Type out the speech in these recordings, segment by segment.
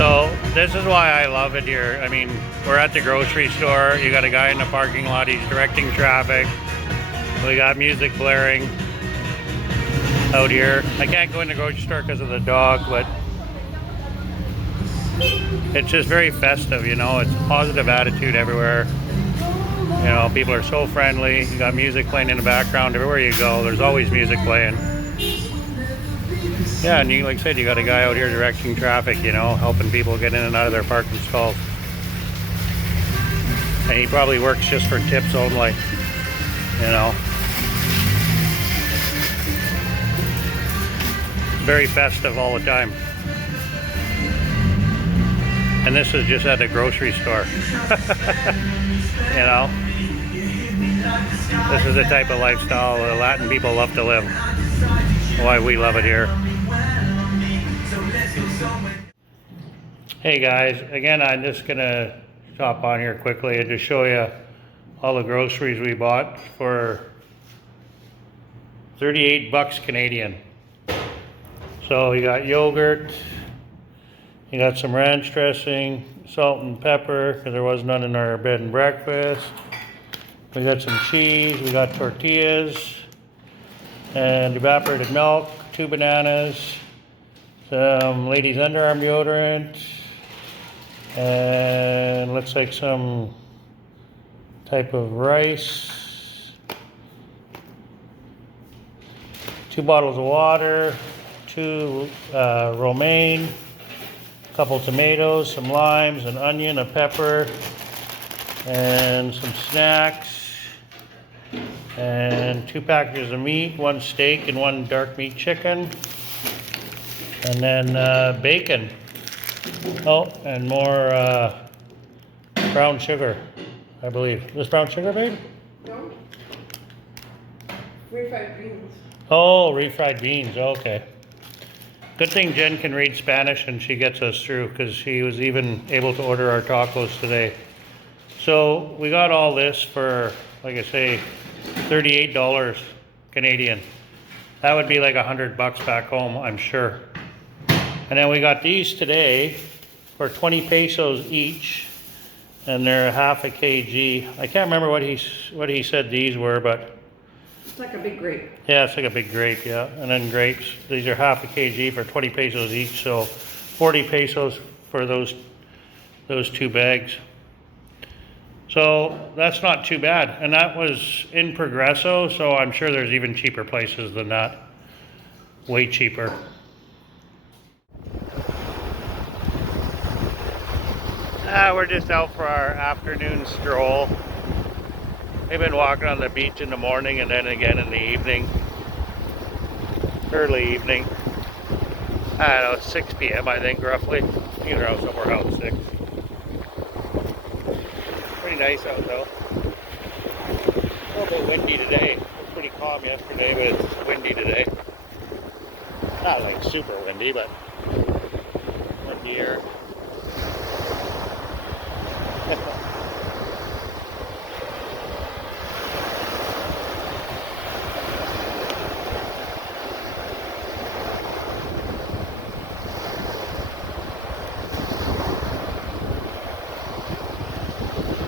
So this is why I love it here. I mean, we're at the grocery store. You got a guy in the parking lot. He's directing traffic. We got music blaring out here. I can't go in the grocery store because of the dog, but it's just very festive, you know. It's a positive attitude everywhere. You know, people are so friendly. You got music playing in the background everywhere you go. There's always music playing. Yeah, and you, like I said, you got a guy out here directing traffic, you know, helping people get in and out of their parking stalls. And he probably works just for tips only, you know. Very festive all the time. And this is just at a grocery store. You know, this is the type of lifestyle the Latin people love to live. Why we love it here. Hey guys, again, I'm just gonna hop on here quickly and just show you all the groceries we bought for 38 bucks Canadian. So you got yogurt, you got some ranch dressing, salt and pepper, because there was none in our bed and breakfast. We got some cheese, we got tortillas, and evaporated milk, 2 bananas, some ladies' underarm deodorant, and looks like some type of rice, 2 bottles of water, 2 romaine, a couple tomatoes, some limes, an onion, a pepper, and some snacks, and 2 packages of meat, 1 steak and 1 dark meat chicken, and then bacon. Oh, and more brown sugar, I believe. Is this brown sugar, babe? No. Refried beans. Oh, refried beans, okay. Good thing Jen can read Spanish and she gets us through, because she was even able to order our tacos today. So we got all this for, like I say, $38 Canadian. That would be like $100 back home, I'm sure. And then we got these today for 20 pesos each, and they're half a kg. I can't remember what he said these were, but It's like a big grape. yeah, it's like a big grape, yeah. And then grapes, these are half a kg for 20 pesos each, so 40 pesos for those 2 bags. So that's not too bad. And that was in Progreso, so I'm sure there's even cheaper places than that. Way cheaper. We're just out for our afternoon stroll. We've been walking on the beach in the morning and then again in the evening. Early evening. I don't know, 6 p.m. I think, roughly. Either out somewhere around 6. Pretty nice out though. A little bit windy today. It was pretty calm yesterday, but it's windy today. Not like super windy, but windier.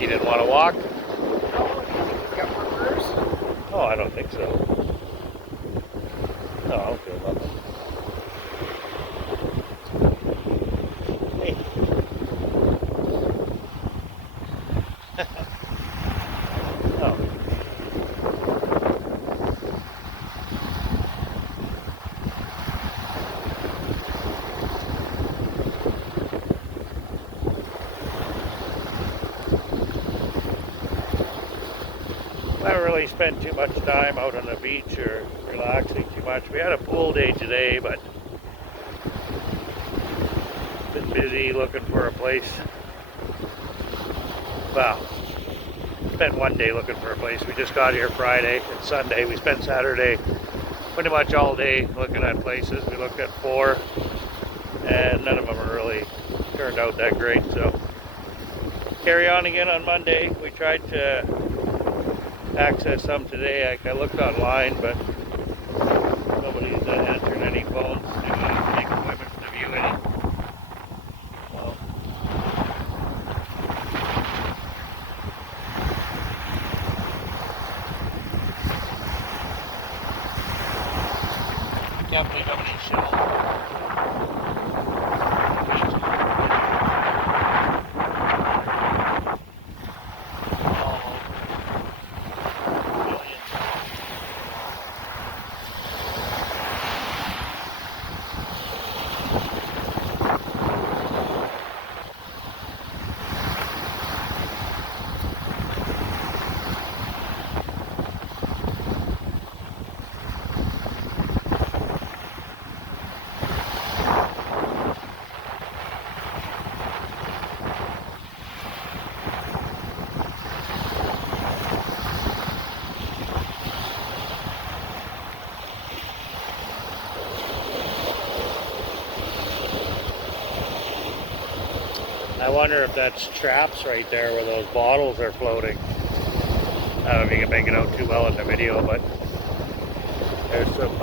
You didn't want to walk? Oh, you think you've got burgers? Oh, I don't think so. No, I don't feel nothing. Hey. Oh. I haven't really spent too much time out on the beach or relaxing too much. We had a pool day today, but been busy looking for a place. Well, spent one day looking for a place. We just got here Friday and Sunday. We spent Saturday pretty much all day looking at places. We looked at 4, and none of them really turned out that great. So carry on again on Monday. We tried to access some today. I looked online, but nobody's answering any phones to make appointments to view any. So Definitely show. I wonder if that's traps right there where those bottles are floating. I don't know if you can make it out too well in the video, but there's some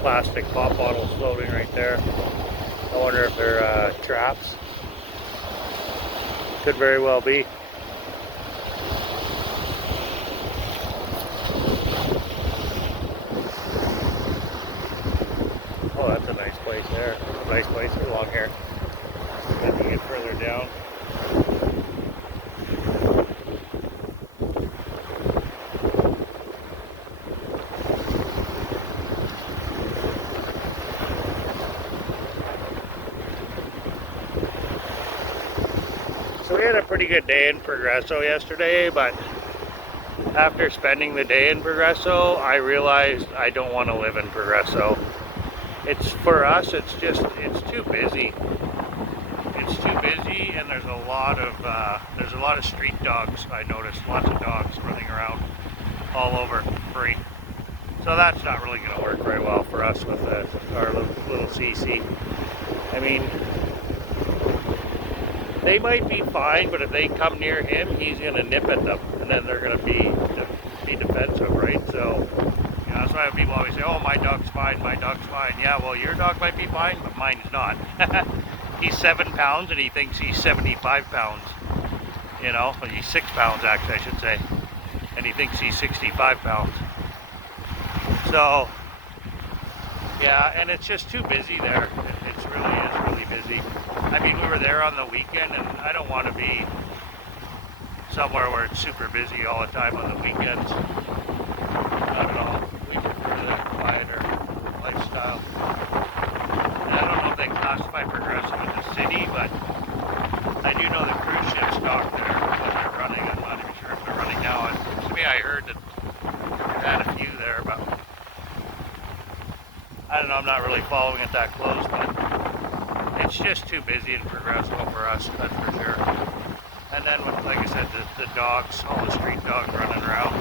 plastic pop bottles floating right there. I wonder if they're traps. Could very well be. Oh, that's a nice place there. A nice place along here. Got to get further down. So we had a pretty good day in Progreso yesterday, but after spending the day in Progreso, I realized I don't want to live in Progreso. It's, for us, it's too busy. It's too busy, and there's a lot of street dogs. I noticed lots of dogs running around all over free. So that's not really going to work very well for us with our little CC. I mean, they might be fine, but if they come near him, he's going to nip at them, and then they're going to be defensive, right? So, you know, that's why people always say, "Oh, my dog's fine, my dog's fine." Yeah, well, your dog might be fine, but mine's not. He's 7 pounds, and he thinks he's 75 pounds. You know, well, he's 6 pounds actually, I should say, and he thinks he's 65 pounds. So, yeah, and it's just too busy there. It really is really busy. I mean, we were there on the weekend, and I don't want to be somewhere where it's super busy all the time on the weekends. Not at all. We prefer the quieter lifestyle. And I don't know if they classify Progreso as a city, but I do know the cruise ships dock there when they're running. I'm not even sure if they're running now. And to me, I heard that they had a few there, but I don't know. I'm not really following it that close, but it's just too busy in Progreso for us, that's for sure. And then, with, like I said, the dogs, all the street dogs running around,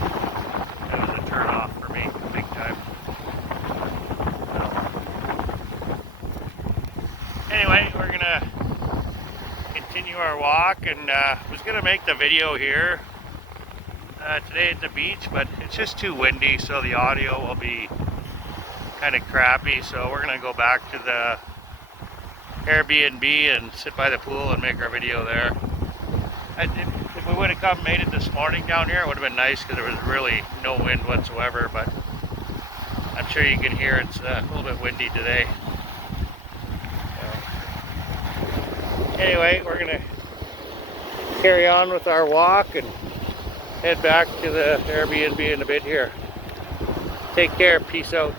it was a turn off for me, big time. Anyway, we're gonna continue our walk, and was gonna make the video here today at the beach, but it's just too windy, so the audio will be kind of crappy. So we're gonna go back to the Airbnb and sit by the pool and make our video there. If we would have made it this morning down here, it would have been nice because there was really no wind whatsoever, but I'm sure you can hear it's a little bit windy today. So, anyway, we're gonna carry on with our walk and head back to the Airbnb in a bit here. Take care, peace out.